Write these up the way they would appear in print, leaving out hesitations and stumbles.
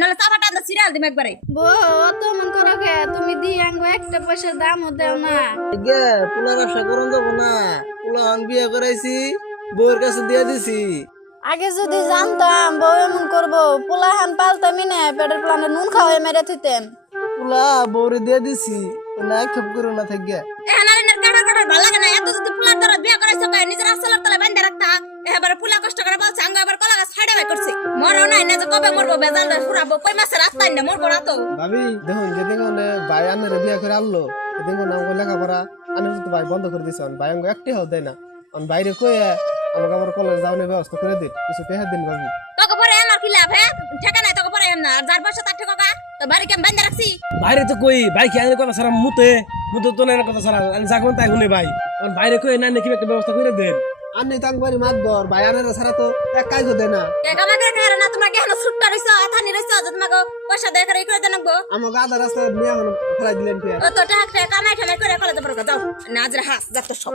নাহলে চাপাটা আমরা সিরিয়াল দিম একবারে। বউ তো মন করো কে তুমি দি আঙ্গো একটা পয়সা দামও দেও না। গে পোলার ব্যবসা করুন যাবো না, পোলা বিয়ে করাইছি, বউয়ের কাছে দিয়ে দিছি। আগে যদি জানতাম বউ এমন করবো পোলাহান পালতামই না, পেটের প্লানে নুন খাওয়াই মেরে থইতেন। পোলা বউরে দিয়ে দিছি, না খেপ করো না থাকি। এহানারের কাটা ভালো লাগে না, এত যদি পোলার দ্বারা বিয়ে করাইছো কে নিজের আসলের তলে বান্ধা রাখতা। এবারে পোলা কষ্ট করে বলছে আঙ্গ এবার কলা গাছ ফাইডা বাই করছে। মরও নাই না যে কবে মরবো বেজাল ফুরাবো, কই মাসের রাস্তায় না মরবো না তো। ভাবি দেখুন যেদিন ভাই আনের বিয়ে করে আনলো সেদিন আমাকে লেখাপড়া আনের তো ভাই বন্ধ করে দিছে, ভাই আমাকে একটি হাও দেয় না। বাইরে কয়ে আমাকে আমার কলেজ যাওয়ার ব্যবস্থা করে দিন, কিছু টেহা দিন ভাবি। তোকে পরে আমার কি লাভ? হ্যাঁ ঠেকা নাই তোকে পরে না, আর যার পয়সা তার ঠেকা তো বাড়ি কেমন বান্ধা রাখছি। বাইরে তো কই ভাই কি আইনের কথা সারা মুতে মুতে তো না কথা সারা আমি যাকবেন তাই শুনে ভাই বাইরে কই না নাকি একটা ব্যবস্থা করে দেন। আর নেই তাঙ্গ বাড়ি মাত ধর, ভাই আনের ছাড়া তো এক কাজ দেয় না। টাকা মাগরে খারে না, তোমরা কি এখন ছুট্টা রইছো আথানি রইছো যে তোমাকে পয়সা দেয় করে করে দেনগো। আমাকে আধা রাস্তা নিয়ে এখন ফেলাই দিলেন ফের। ও তো টাকা কামাই ঠামাই করে কলেজে পড়ো যাও না, আজ হাস যত সব।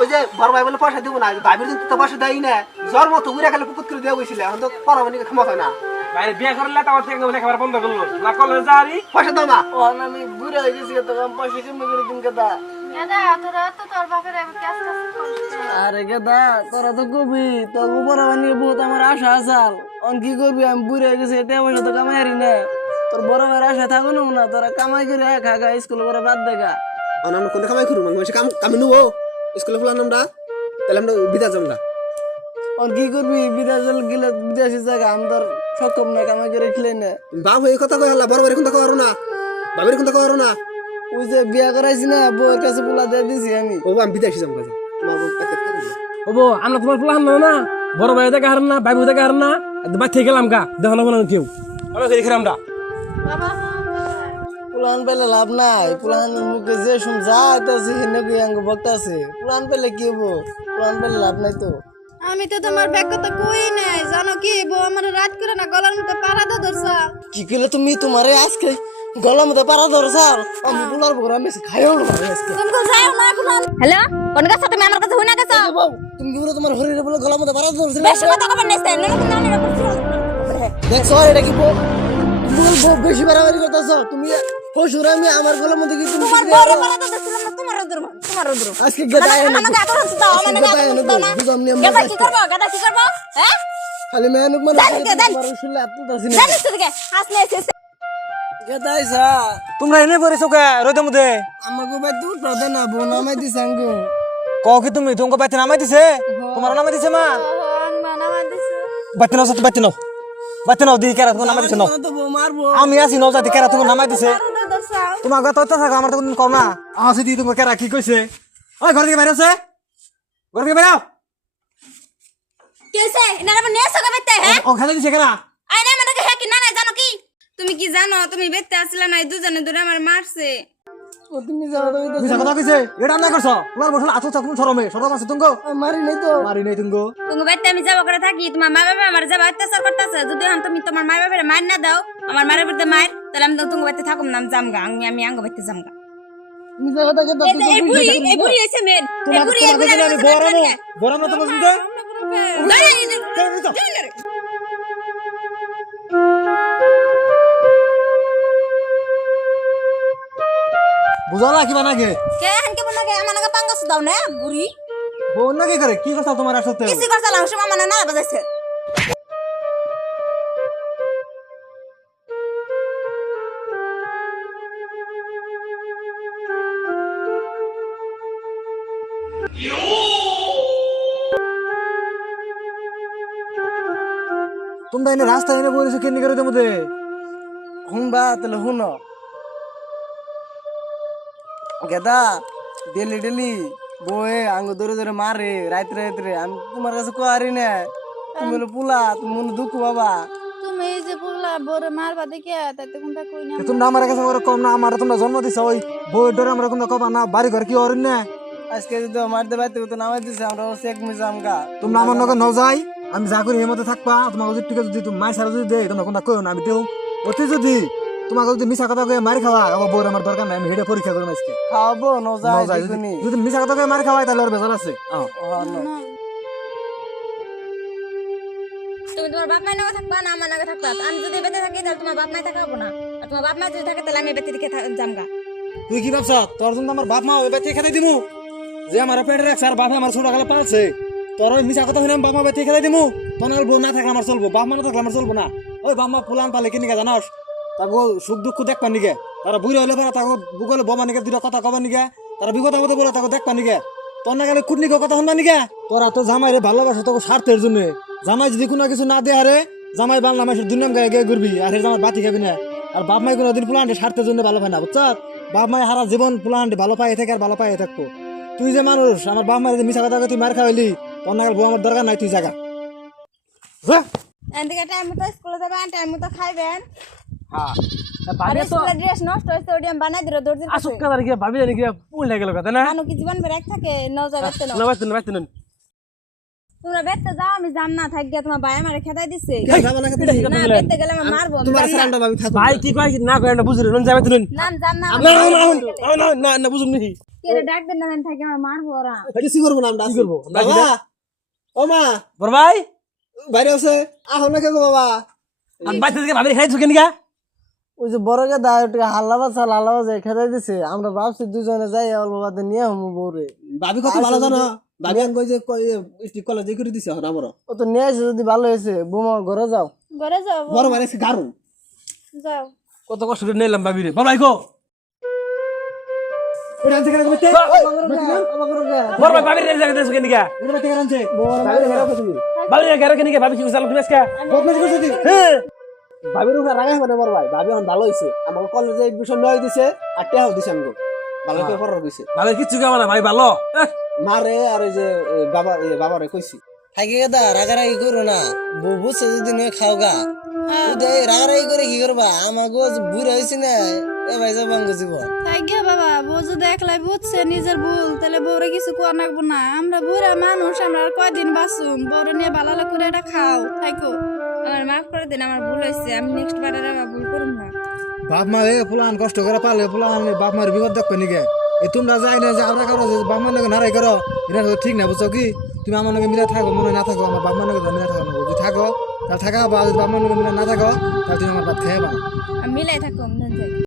ওই যে বড় ভাই বলে পয়সা দিব না, ভাইবের তো পয়সা দেয় না, জ্বর মতো উড়ে গেলে পুকুর করে দেওয়া হয়েছিল, এখন তো পরামানি ক্ষমতা হয় না। বাইরে বিয়ে করলে তো আমার থেকে লেখাপড়া বন্ধ করলো না, কলেজ যাওয়ারই পয়সা দাও না। আমি বুড়ে হয়ে গেছি, তো পয়সা কেমনি করে দিন কেদা। দাদা তোরা তো তোর বাপের কাজ কাজ করছিস। আরে কেদা তোরা তো কবি তো পরামানি বহুত আমার আশা আসাল, অন কি করবি, আমি বুড়ে হয়ে গেছি, এটা পয়সা তো কামাই হারি না। তোর বড় ভাইয়ের আশা থাকো না, তোরা কামাই করে খা স্কুল করে বাদ দেখা। আমরা কোনটা কামাই করবো, কামি নেবো স্কুলে ফেলাম আমরা, তাহলে আমরা বিদা জমলা। আর কি করবি বিদেশ গেলে বিদেশি জায়গা, আমি তোর সক্ষম না কামাই করে খেলে না। বাবু এই কথা কইলা বড় বাড়ি কোনটা করো না, বাবার কোনটা করো না। ওই যে বিয়া করাইছি না, বউয়ের কাছে পোলা দিয়ে দিছি আমি। ও আমি বিদেশি যাম কাজে ও বো আমরা তোমার পোলা হারলো না, বড় ভাই দেখা হার না, ভাই বউ দেখা হার না, বাই থেকে গেলাম গা দেখো না কেউ আমরা খেয়ে আমরা পুলান পেলে লাভ নাই, পুলান মুখে যে শুন যাইতাছে হেনে কই আঙ্গ বক্তাছে, পুলান পেলে কি হবো, পুলান পেলে লাভ নাই তো। আমি তো তোমার ব্যাগ কথা কই নাই, জানো কি বউ আমার রাত করে না গলার মধ্যে পাড়া দা ধরছা। কি কইলে তুমি তোমারে আজকে গলার মধ্যে পাড়া ধরছ, আমি পুলার বড় আমি খাইও না আজকে। তুমি যাও না এখন। হ্যালো কোন গাছ তুমি আমার কাছে হইনা গেছো? বাবু তুমি কি বলে তোমার হরিরে বলে গলার মধ্যে পাড়া ধরছ? বেশি কথা কবে নেছ না না দেখছো এটা কি বল বেশি বাড়াবাড়ি করতেছ তুমি। পশুর আমি আমার গলার মধ্যে কি তুমি তোমার বড় বড় তো দেখছিলাম না, তোমার ওদর আজকে গেদায় না আমাকে এত হাসি দাও, আমাকে এত হাসি দাও না। গাদা কি করব হ্যাঁ খালি মেহনত মানে তোমার শুনলে এত দাসি না জানিস থেকে হাস নেছে গেদাইছা। তোমরা এনে পড়েছো কে রোদের মধ্যে? আমাকে বাদ দুধ প্রদে না বোন আমায় দিছ আঙ্গ। কও কি তুমি তোমাকে বাইতে নামাই দিছে? তোমার নামাই দিছে মা? বাইতে নাও সাথে বাইতে নাও দি কেরা তোমার নামাই দিছে নাও। তো বউ মারবো আমি আছি নাও যাতে কেরা তোমার নামাই দিছে। তোমার কথা তো থাকা আমার তো কোন কও না। আসি দি তোমাকে কেরা কি কইছে? ওই ঘর থেকে বাইরে আছে, ঘর থেকে বেরাও। কি হইছে এনারা নেছ কবে হ্যাঁ ও খালি দিছে কেরা? আই না মানে হ্যাঁ কি না না জানো কি তুমি কি জানো তুমি বেতে আসলে না দুজনে ধরে আমার মারছে। ও তুমি যাও তো মিছা কথা কইছে এটা না করছো তোমার বসল আতো চাকুন শরমে শরম আছে তুঙ্গো মারি নাই তো মারি নাই তুঙ্গো। তুমি বেতে আমি যাব করে থাকি, তোমার মা বাবা আমার যাব অত্যাচার করতেছে, যদি তুমি তোমার মা বাবার মার না দাও আমার মায়ের বিরুদ্ধে মার, তাহলে আমি তুমি বেতে থাকুম না, আমি জামগা আমি আঙ্গ বেতে জামগা। তুমি যাও তো তো এই বুড়ি হইছে মেন এই বুড়ি আমি বড় না তো বুঝছো বুঝা না কি বানাকে কে হানকে বনাকে আমার নাকি পাঙ্গাস দাও না বুড়ি বউ না কি করে কি কথা তোমার আসতে কিছু করছালাম সময় মানে না বাজাইছে। তোমরা এনে রাস্তা এনে বলেছো কেন করে দেবো দে শুনবা তাহলে শুন গেদা ডেলি ডেলি বয়ে আঙ্গ ধরে ধরে মারে রাত্রে রাত্রে, আমি তোমার কাছে কোয়ারি না, তুমি হলো পুলা তুমি মনে দুঃখ বাবা। তুমি এই যে পুরলা বড় মারবা দেখে তাতে কোনটা কই না। তোমরা আমার কাছে কম না, আমার তোমরা জন্ম দিছ ওই বউয়ের ডরে আমরা কোনটা কবা না, বাড়ি ঘর কি অরণ্য না আজকে যদি মারতে পারতে তো নামাই দিছে আমরা চেক মিছে আমগা। তোমরা আমার নগে ন যাই আমি যা করি এর মধ্যে থাকবা, তোমাকে যদি টিকা যদি তুমি মায়ের সারা যদি দেয় তোমরা কোনটা কইও না, আমি দেও অতি যদি তোমাকে যদি মিছা কথা কয়ে মারি খাওয়া আমার বউর আমার দরকার নাই, আমি হেডে পরীক্ষা করবো আজকে খাওয়াবো ন নজাই যাই যদি মিছা কথা কয়ে মারি খাওয়াই তাহলে ওর বেজাল আছে। তুমি তোমার বাপ মায়ের নামে থাকবা না আমার নামে থাকবা আমি যদি বেঁচে থাকি তাহলে তোমার বাপ মায় থাকাবো না আর তোমার বাপ মা যদি থাকে তাহলে আমি বেঁচে রেখে জামগা তুই কি ভাবছ তোর জন্য আমার বাপ মা ওই বেতে খেতে দিমু যে আমার পেটে রাখছে আর বাপে আমার ছোট কালে পালছে তোর ওই মিছা কথা শুনে বাপ মা বেতে খেতে দিমু তোর বউ না থাকলে আমার চলবো বাপ মা না থাকলে আমার চলবো না ওই বাপ মা পুলান পালে কিনি জানাস তাকে সুখ দুঃখ দেখবা নিকে তারা বুড়ি হলে পরে তাকে বুকলে বোমা নিকে দুটা কথা কবা নিকে তারা বিগত মতো বলে তাকে দেখবা নিকে তোর না গেলে কুটনিকে কথা শুনবা নিকে তোরা তো জামাই রে ভালোবাসে তোকে স্বার্থের জন্য জামাই যদি কোনো কিছু না দেয় আরে জামাই বাল নামে দুনিয়াম গায়ে গিয়ে ঘুরবি আর জামাই বাতি খাবি না আর বাপ মাই কোনোদিন পুলানটি স্বার্থের জন্য ভালো পায় না বুঝছ বাপ মাই সারা জীবন পুলানটি ভালো পাই থাকে আর ভালো পাই থাকবো তুই যে মানুষ আমার বাপ মায়ের মিশা কথা তুই মার খাওয়াইলি তোর না গেলে বউ আমার দরকার নাই তুই জায়গা এদিকে টাইম মতো স্কুলে যাবেন টাইম মতো খাইবেন হ্যাঁ আর ভাবি তো স্কুলে ড্রেস নষ্ট হয়েছে ওটি আমি বানাই দিল দর্জির কাছে আসুক কাদার কি ভাবি জানি কি পুলে গেল কথা না মানু কি জীবন বের এক থাকে নজর রাখতে না না বাইতে তোমরা বেতে যাও আমি জাম না থাক গিয়া তোমার ভাই আমারে খেদাই দিছে না না বেতে গেলে আমার মারবো আমি তোমার জাম না। সারালটা ভাবি থাকো ভাই কি কয় না কয় না বুঝলি নন যাবে তুই না জাম না না বুঝুম নি কে রে ডাক দেন না থাকে আমার মারবো ওরা এটা কি করবো না আমরা কি করবো? আমরা কি বাবা ও মা বড় ভাই বাইরে আছে আহ না কে গো বাবা আর বাইতে থেকে ভাবি খাইছো কেন গা ওই যে বড় গেদা ওটা হাল্লাবা চাল হাল্লাবা যায় খেদাই দিছে আমরা ভাবছি দুজনে যাই অল্প বাদে নিয়ে হমু বউরে ভাবি কত ভালো জানো ভাবি আমি কই যে কলেজে করে দিছে এখন আমার ও তো নিয়ে আসে যদি ভালো হয়েছে বোমা ঘরে যাও ঘরে যাও বড় মানে সে গারু যাও কত কষ্ট করে নিলাম ভাবি রে বড় ভাই কো এটা আনছে কেন তুমি বড় ভাই ভাবি রে জায়গা দেছো কেন গা এটা থেকে আনছে তুমি ভাবি রে ঘরে কেন গা ভাবি কি চালু তুমি আজকে বদমাশ করছো তুই হ্যাঁ ভাবির উপরে রাগাই হবে না বড় ভাই ভাবি এখন ভালো হইছে আমাকে কলেজে এডমিশন লয় দিছে আর টেহাও দিছে আমাকে ভালো করে পড়ার কইছে ভাবি কিচ্ছু গাওয়া না ভাই ভালো মারে আর এই যে বাবারে কইছি থাকে গেদা রাগারাগি করো না বউ বুঝছে যদি নয় খাও গা রাগারাগি করে কি করবা আমার গোজ বুড়া হয়েছে না এ ভাই যাবাঙ্গ জীবন তাই গিয়া বাবা বউ যদি একলাই বুঝছে নিজের ভুল তাহলে বউরে কিছু কোয়া নাকবো না আমরা বুড়া মানুষ আমরা আর কয়দিন বাঁচুম বউরে নিয়ে বালালা করে এটা খাও থাইকো আমার মাফ করে দিন আমার ভুল হয়েছে আমি নেক্সট বার আর আমার ভুল করব না বাপ মা এ পুলান কষ্ট করে পালে পুলান বাপ মার বিপদ দেখবে নিকে এই তোমরা যাই না যে আমরা কারো যে বাপ মার নাকি নারাই করো এটা তো ঠিক না বুঝছো কি তুমি আমার নাকি মিলে থাকো মনে না থাকো আমার বাপ মার নাকি মিলে থাকো না যদি থাকো তাহলে থাকা বা যদি বাপ মার নাকি মিলে না থাকো তাহলে তুমি আমার ভাত খেয়ে পাও আমি মিলাই থাকো